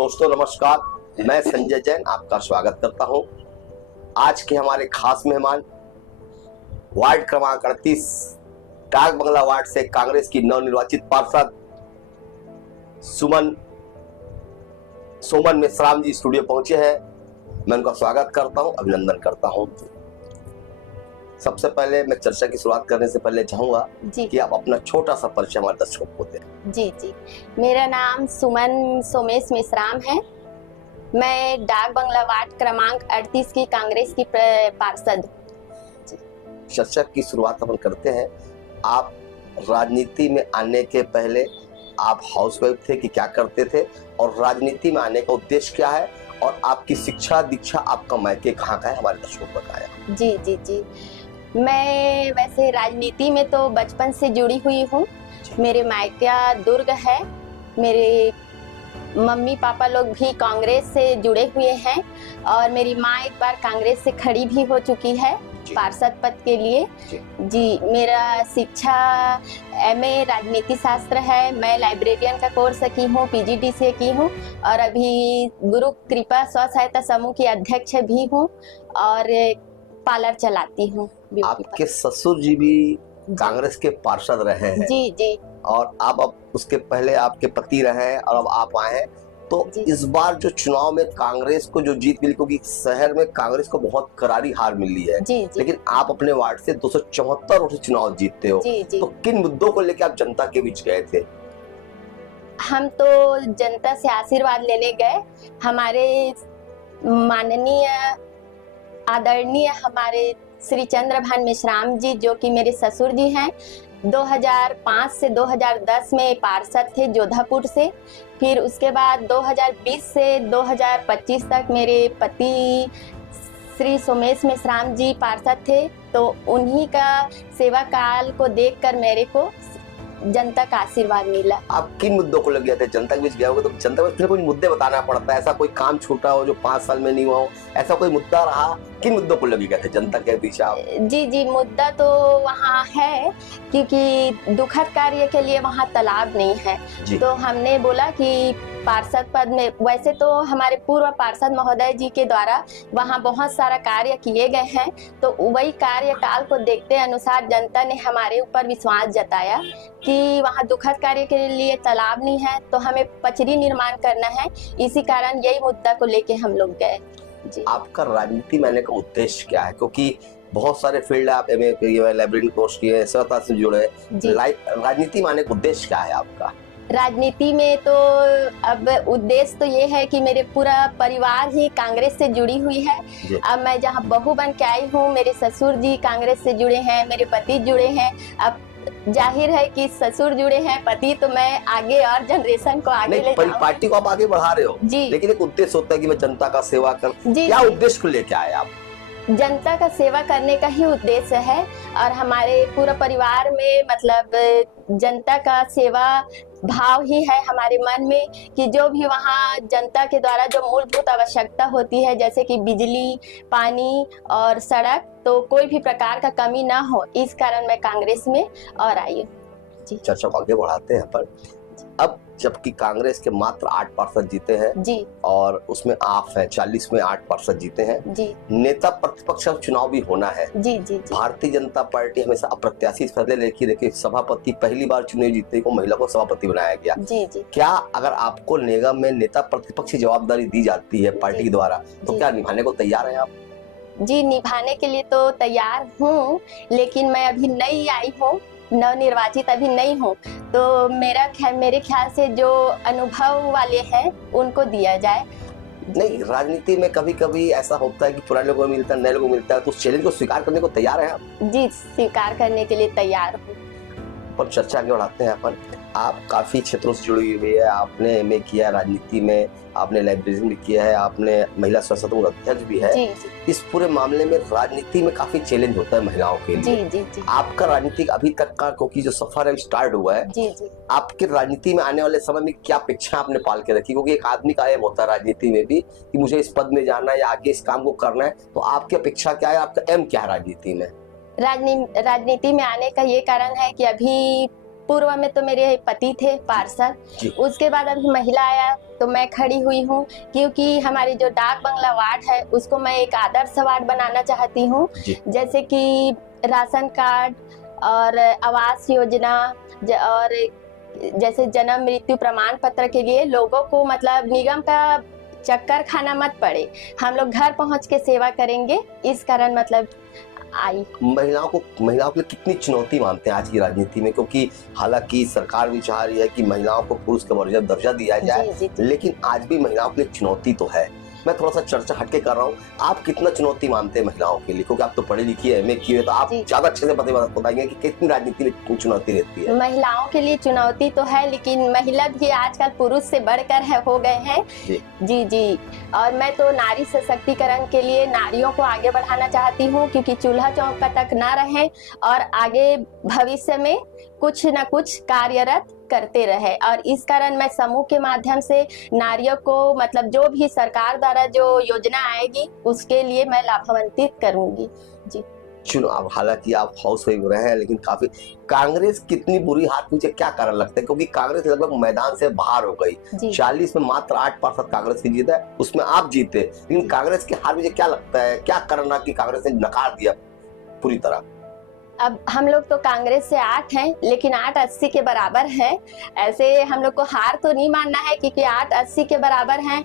दोस्तों नमस्कार, मैं संजय जैन आपका स्वागत करता हूं। आज के हमारे खास मेहमान वार्ड क्रमांक 38 डाक बंगला वार्ड से कांग्रेस की नवनिर्वाचित पार्षद सोमन मेश्राम जी स्टूडियो पहुंचे हैं। मैं उनका स्वागत करता हूं, अभिनंदन करता हूं। सबसे पहले मैं चर्चा की शुरुआत करने से पहले चाहूंगा कि आप अपना छोटा सा परिचय हमारे दर्शकों को दें। जी, मेरा नाम सुमन सोमेश मेश्राम है। मैं डाक बंगला वार्ड क्रमांक 38 की कांग्रेस की पार्षद। चर्चा की शुरुआत हम करते हैं। आप राजनीति में आने के पहले आप हाउसवाइफ थे कि क्या करते थे, और राजनीति में आने का उद्देश्य क्या है, और आपकी शिक्षा दीक्षा आपका मायके कहाँ का है, हमारे दर्शकों को बताया। जी, मैं वैसे राजनीति में तो बचपन से जुड़ी हुई हूँ। मेरे मायका दुर्ग है। मेरे मम्मी पापा लोग भी कांग्रेस से जुड़े हुए हैं, और मेरी माँ एक बार कांग्रेस से खड़ी भी हो चुकी है पार्षद पद के लिए। जी, मेरा शिक्षा एमए राजनीति शास्त्र है। मैं लाइब्रेरियन का कोर्स की हूँ, पीजीडीसीए की हूँ, और अभी गुरु कृपा स्व सहायता समूह की अध्यक्ष भी हूँ, और पार्लर चलाती हूँ। आपके ससुर जी भी कांग्रेस के पार्षद रहे हैं। जी, और अब उसके पहले आपके पति रहे हैं, और अब आप आए हैं। तो इस बार जो चुनाव में कांग्रेस को जो जीत मिली, क्योंकि शहर में कांग्रेस को बहुत करारी हार मिली है, लेकिन आप अपने वार्ड से 274 वोट से चुनाव जीतते हो। तो किन मुद्दों को लेकर आप जनता के बीच गए थे? हम तो जनता से आशीर्वाद लेने गए। हमारे माननीय आदरणीय हमारे श्री चंद्रभान मेश्राम जी, जो कि मेरे ससुर जी हैं, 2005 से 2010 में पार्षद थे जोधापुर से। फिर उसके बाद 2020 से 2025 तक मेरे पति श्री सोमेश मेश्राम जी पार्षद थे। तो उन्हीं का सेवा काल को देखकर मेरे को जनता का आशीर्वाद मिला। आप किन मुद्दों को लग गए थे? जनता के बीच गया होगा तो जनता को कुछ मुद्दे बताना पड़ता है। ऐसा कोई काम छूटा हो जो 5 साल में नहीं हुआ हो, ऐसा कोई मुद्दा रहा? किन मुद्दों को लग गए थे जनता के बीच आप? जी, मुद्दा तो वहाँ है, क्योंकि दुखद कार्य के लिए वहाँ तालाब नहीं है। तो हमने बोला कि पार्षद पद में, वैसे तो हमारे पूर्व पार्षद महोदय जी के द्वारा वहाँ बहुत सारा कार्य किए गए हैं, तो वही कार्यकाल को देखते अनुसार जनता ने हमारे ऊपर विश्वास जताया कि वहाँ दुखद कार्य के लिए तालाब नहीं है, तो हमें पचरी निर्माण करना है। इसी कारण यही मुद्दा को लेके हम लोग गए। जी। आपका राजनीति में आने का उद्देश्य क्या है? क्योंकि बहुत सारे फील्ड आप एमए लाइब्रेरी कोर्स किए, स्वतः से जुड़े, राजनीति में आने का उद्देश्य क्या है आपका? राजनीति में तो अब उद्देश्य तो ये है कि मेरे पूरा परिवार ही कांग्रेस से जुड़ी हुई है। अब मैं जहाँ बहू बन के आई हूँ, मेरे ससुर जी कांग्रेस से जुड़े हैं, मेरे पति जुड़े हैं। अब जाहिर है कि ससुर जुड़े हैं, पति, तो मैं आगे और जनरेशन को आगे ले जाऊंगी। पार्टी को आप आगे बढ़ा रहे हो जी, लेकिन एक उद्देश्य होता है कि मैं जनता का सेवा कर। क्या उद्देश्य को लेके आए आप? जनता का सेवा करने का ही उद्देश्य है, और हमारे पूरा परिवार में मतलब जनता का सेवा भाव ही है हमारे मन में, कि जो भी वहाँ जनता के द्वारा जो मूलभूत आवश्यकता होती है, जैसे कि बिजली, पानी और सड़क, तो कोई भी प्रकार का कमी ना हो। इस कारण मैं कांग्रेस में और आई हूँ। चर्चा को आगे बढ़ाते हैं। पर अब जबकि कांग्रेस के मात्र 8 पार्षद जीते हैं जी, और उसमें आप हैं 40 में 8 पार्षद जीते हैं जी। नेता प्रतिपक्ष चुनाव भी होना है। जी। भारतीय जनता पार्टी हमेशा अप्रत्याशित फैसले लेके रखी। सभापति पहली बार चुने जीतने को महिला को सभापति बनाया गया। जी। क्या अगर आपको निगम में नेता प्रतिपक्ष की जवाबदारी दी जाती है पार्टी के द्वारा, तो क्या निभाने को तैयार है आप? जी, निभाने के लिए तो तैयार हूँ, लेकिन मैं अभी नई आई हूँ, नवनिर्वाचित अभी नहीं हूँ। तो मेरे ख्याल से जो अनुभव वाले हैं उनको दिया जाए। नहीं, राजनीति में कभी कभी ऐसा होता है कि पुराने लोगों को मिलता है, नए लोगों को मिलता है, तो उस चैलेंज को स्वीकार करने को तैयार है आप? जी, स्वीकार करने के लिए तैयार हूँ। पर चर्चा आगे बढ़ाते हैं। पर आप काफी क्षेत्रों से जुड़ी हुई है। आपने एमए किया है राजनीति में, आपने लाइब्रेरी भी किया है, आपने महिला स्व सहायता समूह अध्यक्ष भी है। इस पूरे मामले में राजनीति में काफी चैलेंज होता है महिलाओं के लिए। जी। आपका राजनीतिक अभी तक का, क्योंकि जो सफर है स्टार्ट हुआ है, आपके राजनीति में आने वाले समय में क्या अपेक्षा आपने पाल के रखी? क्योंकि एक आदमी का एम होता है राजनीति में भी कि मुझे इस पद में जाना है या आगे इस काम को करना है, तो आपकी अपेक्षा क्या है, आपका एम क्या है राजनीति में? राजनीति में आने का ये कारण है कि अभी पूर्व में तो मेरे पति थे पार्षद, उसके बाद अभी महिला आया तो मैं खड़ी हुई हूँ, क्योंकि हमारी जो डाक बंगला वार्ड है उसको मैं एक आदर्श वार्ड बनाना चाहती हूँ। जैसे कि राशन कार्ड और आवास योजना और जैसे जन्म मृत्यु प्रमाण पत्र के लिए लोगों को मतलब निगम का चक्कर खाना मत पड़े, हम लोग घर पहुंच के सेवा करेंगे, इस कारण मतलब आई। महिलाओं के लिए कितनी चुनौती मानते हैं आज की राजनीति में, क्योंकि हालांकि सरकार भी चाह रही है कि महिलाओं को पुरुष का दर्जा दिया जाए, लेकिन आज भी महिलाओं के लिए चुनौती तो है। मैं थोड़ा सा चर्चा हटके कर रहा हूँ, आप कितना चुनौती मानते हैं महिलाओं के लिए, क्योंकि आप तो पढ़ी लिखी है, एमए की है, तो आप ज्यादा अच्छे से बताएंगे कि कितनी राजनीति में चुनौती रहती है। महिलाओं के लिए चुनौती तो है, लेकिन महिला भी आजकल पुरुष से बढ़कर हो गए हैं। जी। और मैं तो नारी सशक्तिकरण के लिए नारियों को आगे बढ़ाना चाहती हूँ, क्योंकि चूल्हा चौका तक ना रहे और आगे भविष्य में कुछ न कुछ कार्यरत करते रहे। और इस कारण मैं समूह के माध्यम से नारियों को मतलब जो भी सरकार द्वारा जो योजना आएगी उसके लिए मैं लाभान्वित करूंगी। जी। चुनाव, हालांकि आप हाउस वाइफ रहे हैं, लेकिन काफी कांग्रेस कितनी बुरी हार पीछे क्या कारण लगता है, क्योंकि कांग्रेस लगभग मैदान से बाहर हो गई। 40 में मात्र 8% कांग्रेस की जीत है, उसमें आप जीते, लेकिन कांग्रेस की हार पीछे क्या लगता है, क्या कारण कि कांग्रेस ने नकार दिया पूरी तरह? अब हम लोग तो कांग्रेस से 8 हैं, लेकिन 8 80 के बराबर है। ऐसे हम लोग को हार तो नहीं मानना है, क्योंकि 8 80 के बराबर हैं।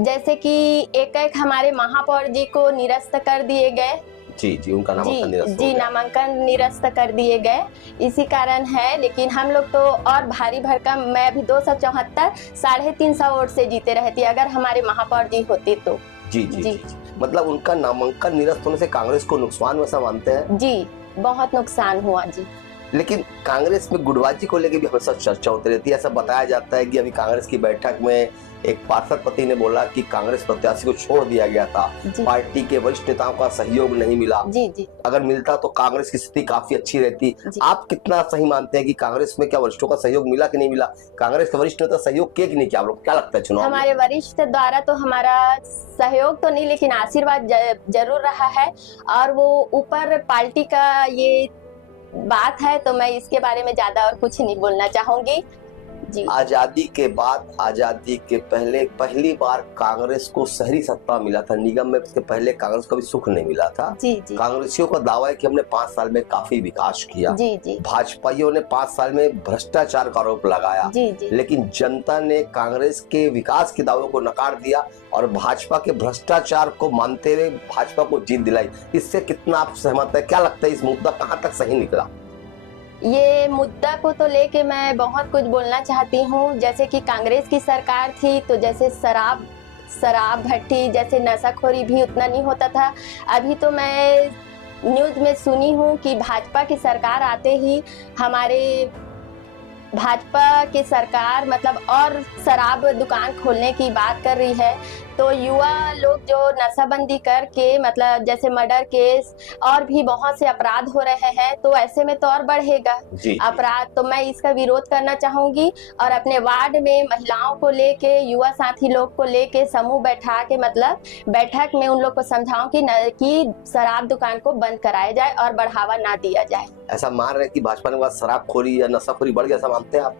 जैसे कि एक हमारे महापौर जी को निरस्त कर दिए गए। जी, उनका नामांकन निरस्त कर दिए गए, इसी कारण है। लेकिन हम लोग तो और भारी भरकम, मैं अभी 274 350 वोट से जीते रहती अगर हमारे महापौर जी होते तो। जी। मतलब उनका नामांकन निरस्त होने से कांग्रेस को नुकसान वैसा मानते हैं? जी, बहुत नुकसान हुआ जी। लेकिन कांग्रेस में गुटबाजी को लेकर भी हमेशा चर्चा होती रहती है। ऐसा बताया जाता है कि अभी कांग्रेस की बैठक में एक पार्षद पति ने बोला कि कांग्रेस प्रत्याशी को छोड़ दिया गया था, पार्टी के वरिष्ठ नेताओं का सहयोग नहीं मिला। जी। अगर मिलता तो कांग्रेस की स्थिति काफी अच्छी रहती। आप कितना सही मानते हैं कि कांग्रेस में क्या वरिष्ठों का सहयोग मिला कि नहीं मिला? कांग्रेस के वरिष्ठ नेता सहयोग किए कि नहीं किया? आप लोग क्या लगता है चुनाव? हमारे वरिष्ठ द्वारा तो हमारा सहयोग तो नहीं, लेकिन आशीर्वाद जरूर रहा है। और वो ऊपर पार्टी का ये बात है, तो मैं इसके बारे में ज्यादा और कुछ नहीं बोलना चाहूंगी। जी। आजादी के बाद, आजादी के पहले पहली बार कांग्रेस को शहरी सत्ता मिला था निगम में, उसके पहले कांग्रेस को भी सुख नहीं मिला था। जी। कांग्रेसियों का दावा है कि हमने 5 साल में काफी विकास किया। जी। भाजपाइयों ने 5 साल में भ्रष्टाचार का आरोप लगाया। जी। लेकिन जनता ने कांग्रेस के विकास के दावों को नकार दिया और भाजपा के भ्रष्टाचार को मानते हुए भाजपा को जीत दिलाई। इससे कितना आप सहमत है? क्या लगता है इस मुद्दा कहाँ तक सही निकला? ये मुद्दा को तो लेके मैं बहुत कुछ बोलना चाहती हूँ। जैसे कि कांग्रेस की सरकार थी तो जैसे शराब भट्टी जैसे नशाखोरी भी उतना नहीं होता था। अभी तो मैं न्यूज में सुनी हूँ कि भाजपा की सरकार आते ही हमारे भाजपा की सरकार मतलब और शराब दुकान खोलने की बात कर रही है। तो युवा लोग जो नशाबंदी करके मतलब जैसे मर्डर केस और भी बहुत से अपराध हो रहे हैं, तो ऐसे में तो और बढ़ेगा अपराध। तो मैं इसका विरोध करना चाहूंगी और अपने वार्ड में महिलाओं को लेके, युवा साथी लोग को लेके समूह बैठा के मतलब बैठक में उन लोग को समझाऊं कि शराब दुकान को बंद कराया जाए और बढ़ावा ना दिया जाए। ऐसा मान रहे कि भाजपा ने शराबखोरी या नशाखोरी बढ़ गया, ऐसा मानते हैं आप?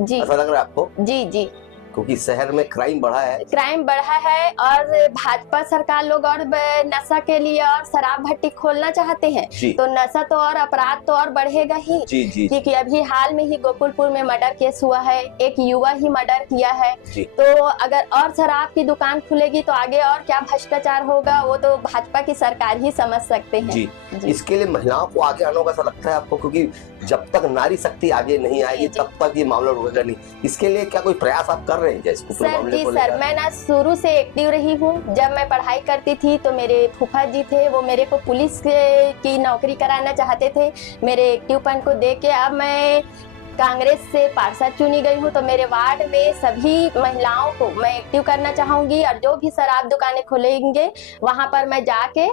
जी। ऐसा लग रहा है आपको? जी। क्योंकि शहर में क्राइम बढ़ा है और भाजपा सरकार लोग और नशा के लिए और शराब भट्टी खोलना चाहते हैं, तो नशा तो और अपराध तो और बढ़ेगा ही। क्योंकि अभी हाल में ही गोकुलपुर में मर्डर केस हुआ है, एक युवा ही मर्डर किया है। तो अगर और शराब की दुकान खुलेगी तो आगे और क्या भ्रष्टाचार होगा, वो तो भाजपा की सरकार ही समझ सकते हैं। जी। इसके लिए महिलाओं को आगे आने का ऐसा लगता है आपको? क्योंकि जब तक नारी शक्ति आगे नहीं आएगी तब तक ये मामला रुकेगा नहीं। इसके लिए क्या कोई प्रयास आप कर रहे हैं? सर, मैं ना शुरू से एक्टिव रही हूँ। जब मैं पढ़ाई करती थी तो मेरे फूफा जी थे, वो मेरे को पुलिस की नौकरी कराना चाहते थे। मेरे एक्टिवपन को देख के अब मैं कांग्रेस से पार्षद चुनी गई हूँ, तो मेरे वार्ड में सभी महिलाओं को मैं एक्टिव करना चाहूंगी और जो भी शराब दुकानें खुलेंगे वहां पर मैं जाके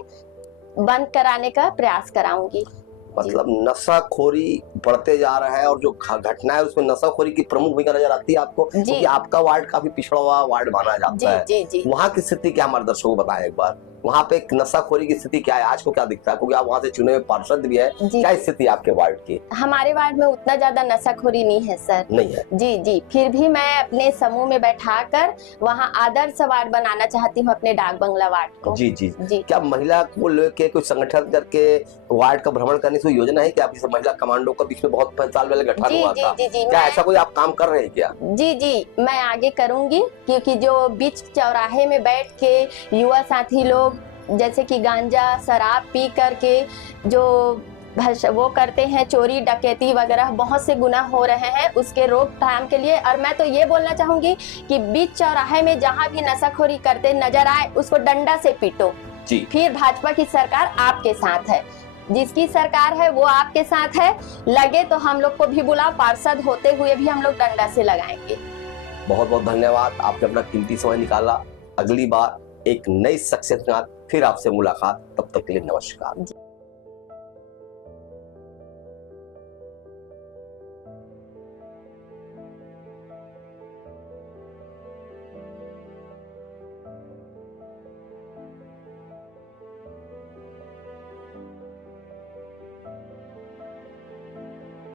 बंद कराने का प्रयास कराऊंगी। मतलब नशाखोरी बढ़ते जा रहा है और जो घटना है उसमें नशाखोरी की प्रमुख भूमिका नजर आती है आपको? क्योंकि आपका वार्ड काफी पिछड़ा हुआ वार्ड माना जाता है। जी। वहाँ की स्थिति क्या हमारे दर्शकों को बताएं एक बार। वहाँ पे एक नशाखोरी की स्थिति क्या है आज को, क्या दिखता है, क्योंकि आप वहाँ से चुने हुए पार्षद भी है, क्या स्थिति आपके वार्ड की? हमारे वार्ड में उतना ज्यादा नशाखोरी नहीं है सर। नहीं है? जी जी, फिर भी मैं अपने समूह में बैठाकर वहाँ आदर्श वार्ड बनाना चाहती हूँ अपने डाक बंगला वार्ड को। जी जी जी। क्या महिला को लेके कुछ संगठन करके वार्ड का भ्रमण करने की योजना है क्या? आपकी महिला कमांडो का बीच में बहुत साल पहले गठन हुआ था, क्या ऐसा कोई आप काम कर रहे हैं क्या? जी जी, मैं आगे करूंगी, क्योंकि जो बीच चौराहे में बैठ के युवा साथी लोग जैसे कि गांजा शराब पी करके जो वो करते हैं, चोरी डकैती वगैरह बहुत से गुनाह हो रहे हैं, उसके रोकथाम के लिए। और मैं तो ये बोलना चाहूंगी कि बीच चौराहे में जहाँ भी नशाखोरी करते नजर आए उसको डंडा से पीटो जी। फिर भाजपा की सरकार आपके साथ है, जिसकी सरकार है वो आपके साथ है, लगे तो हम लोग को भी बुलाओ, पार्षद होते हुए भी हम लोग डंडा से लगाएंगे। बहुत बहुत धन्यवाद, आपने अपना कीमती समय निकाला। अगली बार एक नई शख्सियत के साथ फिर आपसे मुलाकात, तब तक के लिए नमस्कार।